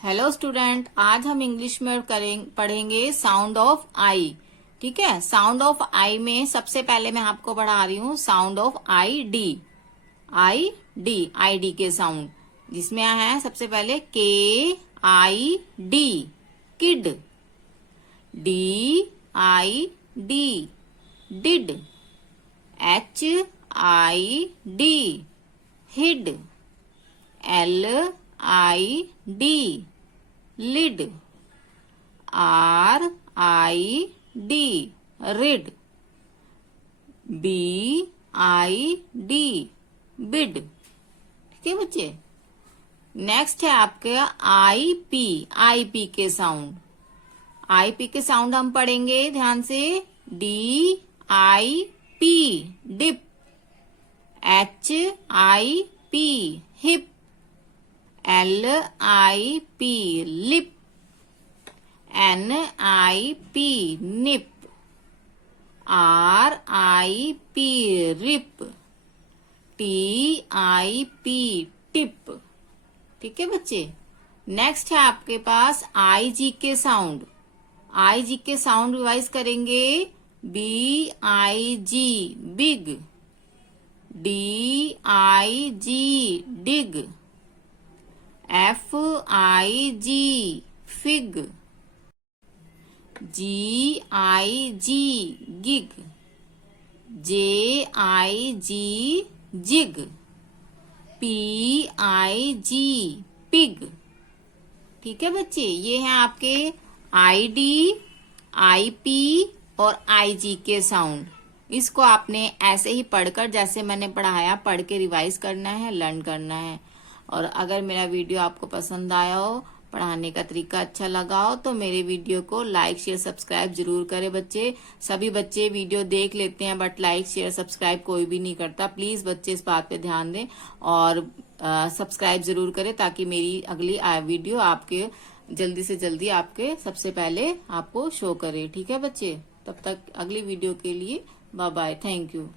Hello student, आज हम English में पढ़ेंगे साउंड ऑफ आई। ठीक है, साउंड ऑफ आई में सबसे पहले मैं आपको पढ़ा रही हूँ sound of I D. I D के साउंड जिसमें है सबसे पहले K I D, kid. D I D, did. H I D, hid. L I D, lid. R I D, rid. B I D, bid. ठीक है बच्चे। Next है आपके आई पी के साउंड। आई पी के साउंड हम पढ़ेंगे ध्यान से। D I P, dip. H I P, hip. L I P, lip. N I P, nip. R I P, rip. T I P, tip. ठीक है बच्चे। नेक्स्ट है आपके पास आई जी के साउंड। आई जी के साउंड रिवाइज करेंगे। B I G, big. D I G, dig. F I G, fig. G I G, gig. J I G, jig. P I G, pig. ठीक है बच्चे, ये हैं आपके आई डी, आई पी और आई G के साउंड। इसको आपने ऐसे ही पढ़कर जैसे मैंने पढ़ाया पढ़ के रिवाइज करना है, लर्न करना है। और अगर मेरा वीडियो आपको पसंद आया हो, पढ़ाने का तरीका अच्छा लगा हो, तो मेरे वीडियो को लाइक शेयर सब्सक्राइब जरूर करें बच्चे। सभी बच्चे वीडियो देख लेते हैं बट लाइक शेयर सब्सक्राइब कोई भी नहीं करता। प्लीज बच्चे इस बात पे ध्यान दें और सब्सक्राइब जरूर करें ताकि मेरी अगली वीडियो आपके जल्दी से जल्दी आपके सबसे पहले आपको शो करे। ठीक है बच्चे, तब तक अगली वीडियो के लिए बाय बाय, थैंक यू।